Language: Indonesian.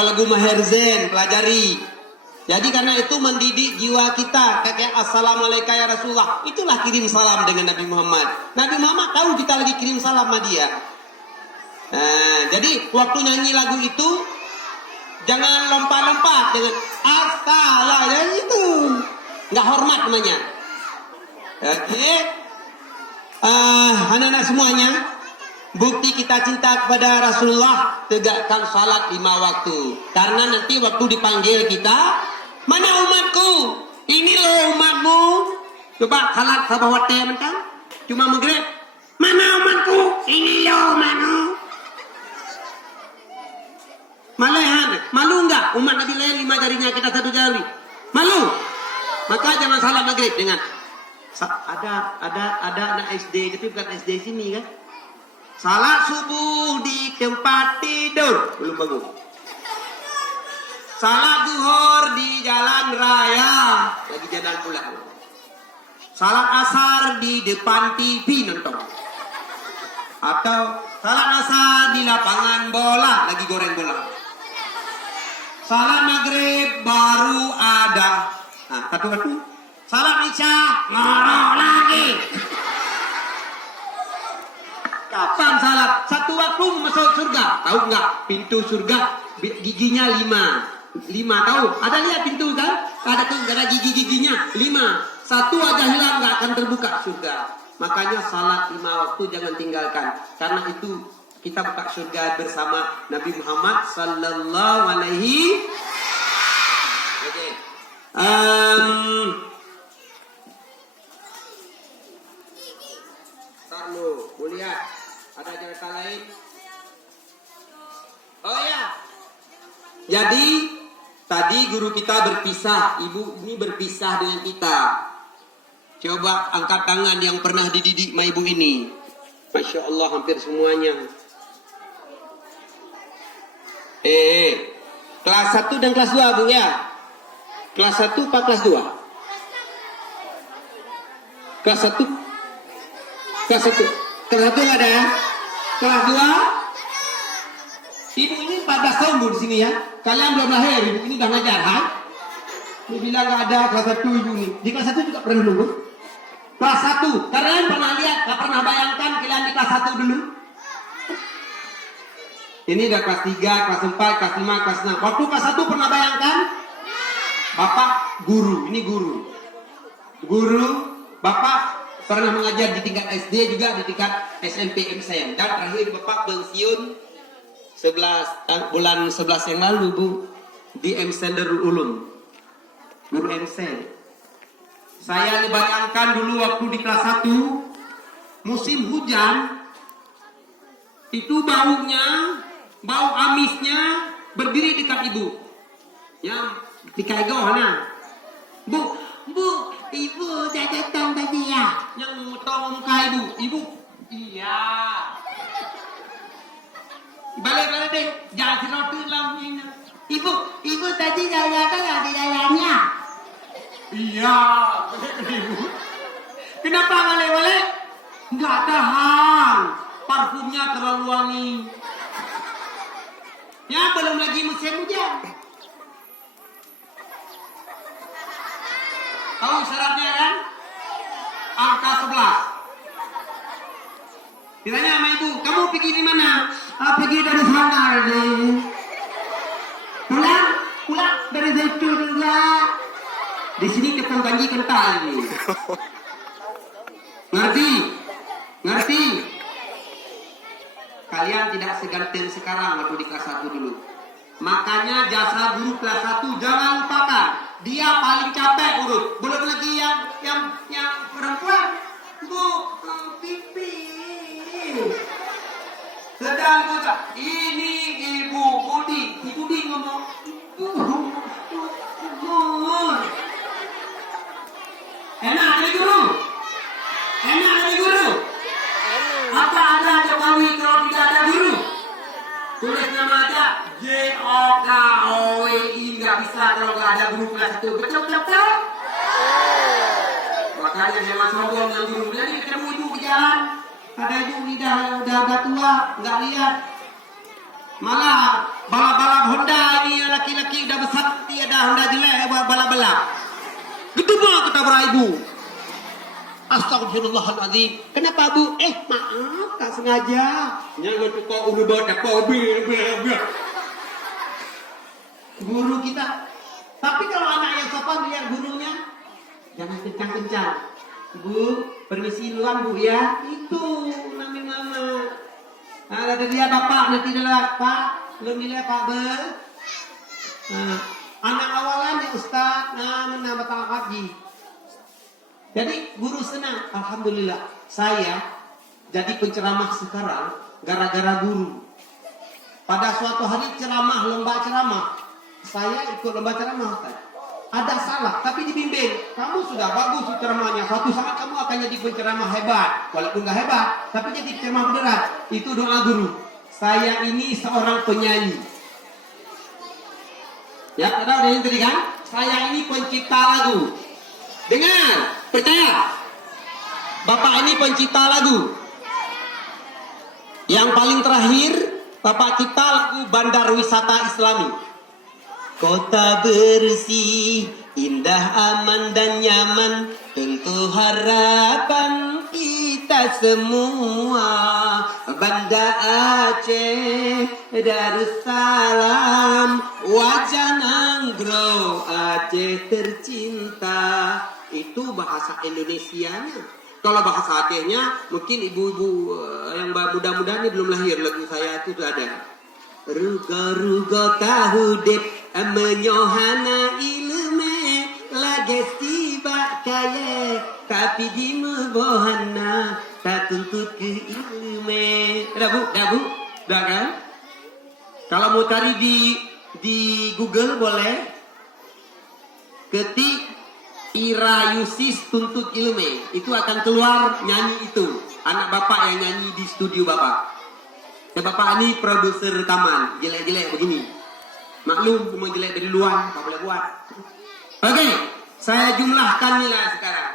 lagu Maher Zain, pelajari. Jadi karena itu mendidik jiwa kita. Kayak assalamualaikum ya Rasulullah. Itulah kirim salam dengan Nabi Muhammad. Nabi Muhammad tahu kita lagi kirim salam sama dia. Jadi waktu nyanyi lagu itu jangan lompat-lompat dengan assalamualaikum itu. Nggak hormat namanya. Oke. Anak-anak semuanya, bukti kita cinta kepada Rasulullah, tegakkan salat 5 waktu. Karena nanti waktu dipanggil kita, mana umatku? Ini loh umatmu. Coba salat sabah wate mentang. Cuma maghrib. Mana umatku? Ini loh umatmu. Malu enggak? Umat Nabi lain 5 jarinya, kita 1 jari. Malu? Maka jangan salat maghrib dengan ada anak SD, tapi bukan SD sini kan? Salat subuh di tempat tidur, belum bagus. Salat zuhur di jalan raya, lagi jalan pulang. Salat asar di depan TV nonton. Atau salat asar di lapangan bola, lagi goreng bola. Salat maghrib baru ada. Nah, satu-satu. Salat isya ngorok lagi. Kapan salat? 1 waktu masuk surga. Tahu nggak? Pintu surga giginya 5. 5 tahu? Ada lihat pintu kan? Ada gigi-giginya 5. 1 aja hilang nggak akan terbuka surga. Makanya salat 5 waktu jangan tinggalkan. Karena itu kita buka surga bersama Nabi Muhammad sallallahu alaihi. Oke. Mulia, ada cerita lain? Oh ya. Jadi tadi guru kita berpisah, ibu ini berpisah dengan kita. Coba angkat tangan yang pernah dididik sama ibu ini. Masya Allah hampir semuanya. Kelas 1 dan kelas 2 bu ya. Kelas 1 apa kelas 2? Kelas 1. Kelas 1. Kelas 1 ada ya? Kelas 2? Ibu ini 14 tahun bu di sini ya. Kalian belum lahir, ibu ini udah ngajar, ha? Ibu bilang gak ada kelas 1 ibu ini. Di kelas 1 juga pernah dulu. Kelas 1, kalian pernah lihat, gak pernah bayangkan kalian di kelas 1 dulu? Ini udah kelas 3, kelas 4, kelas 5, kelas 6. Waktu kelas 1 pernah bayangkan? Bapak guru, ini guru. Guru, bapak pernah mengajar di tingkat SD juga di tingkat SMP MSN. Dan terakhir bapak pensiun 11 bulan 11 yang lalu bu di MSN Darul Ulum. Guru MSN. Saya bayangkan dulu waktu di kelas 1 musim hujan itu bau amisnya berdiri dekat ibu. Ya, di kaigona. Bu, ibu udah datang tadi ya? Yang motong muka ibu. Iya. Balik deh, jangan seroti lampunya. Ibu tadi jalan kan di jalannya? Iya. Ibu. Kenapa balik? Nggak tahan. Parfumnya terlalu wangi. Ya belum lagi musim hujan. Tahu syaratnya kan? Angka 11. Ditanya sama ibu, kamu pergi di mana? Pergi dari sana deh. Pulang dari situ juga. Di sini ketemu janji kental ini. Ngerti? Kalian tidak seganteng sekarang waktu di kelas 1 dulu. Makanya jasa guru kelas 1 jangan lupakan. Dia paling capek urut. Belum lagi yang perempuan. Bu, pipi. Sedang bocah. Ini Ibu Budi. Ibu Budi ngomong. Enak dari guru. Apa ada Jokowi kalau tidak ada guru? Tulis nama aja. JOKOWI nggak bisa kalau nggak ada guru kelas 1. Betul. Makanya jangan sombong dengan guru. Jadi ketemu ibu di jalan, ada ibu udah tua, nggak lihat. Malah balap-balap Honda ini laki-laki udah besar tiada hendak jelek balak-balak. Gedebak ketabrak ibu. Astagfirullahaladzim. Kenapa bu? Maaf, tak sengaja. Jangan tukar udah baca kopi. Guru kita. Tapi kalau anak yang sopan lihat gurunya, jangan kencang-kencang. Bu, permisi duluan bu ya. Itu namanya mama. Nah, ada dia bapak, nanti dia pak. Belum dilihat pak ber. Nah, anak awalan ya ustaz. Nah, menambah haji. Jadi guru senang. Alhamdulillah. Saya jadi penceramah sekarang gara-gara guru. Pada suatu hari lomba ceramah. Saya ikut lomba ceramah Ustaz. Ada salah, tapi dibimbing. Kamu sudah bagus ceramahnya. Suatu saat kamu akan jadi penceramah hebat. Walaupun gak hebat, tapi jadi penceramah beneran. Itu doa guru. Saya ini seorang penyanyi. Ya, ada yang tadi kan? Saya ini pencipta lagu. Dengar, percaya. Bapak ini pencipta lagu. Yang paling terakhir, Bapak cipta lagu Bandar Wisata Islami. Kota bersih, indah, aman dan nyaman, tentu harapan kita semua. Banda Aceh, Darussalam, wajah Nanggro, Aceh tercinta. Itu bahasa Indonesianya. Kalau bahasa Acehnya, mungkin ibu-ibu yang muda-muda ini belum lahir, lagu saya itu sudah ada. Rugo-rugo tahu dep menyohana ilme lagi tiba kaya tapi di bohana tak tuntut ke ilme. Dah bu, dah kan? Kalau mau cari di Google boleh ketik Ira Yusis tuntut ilme, itu akan keluar nyanyi itu. Anak bapak yang nyanyi di studio bapak. Ya bapak ini produser rekaman, jelek-jelek begini. Maklum, cuma jelek dari luar, tak boleh buat. Oke, saya jumlahkan nilai sekarang.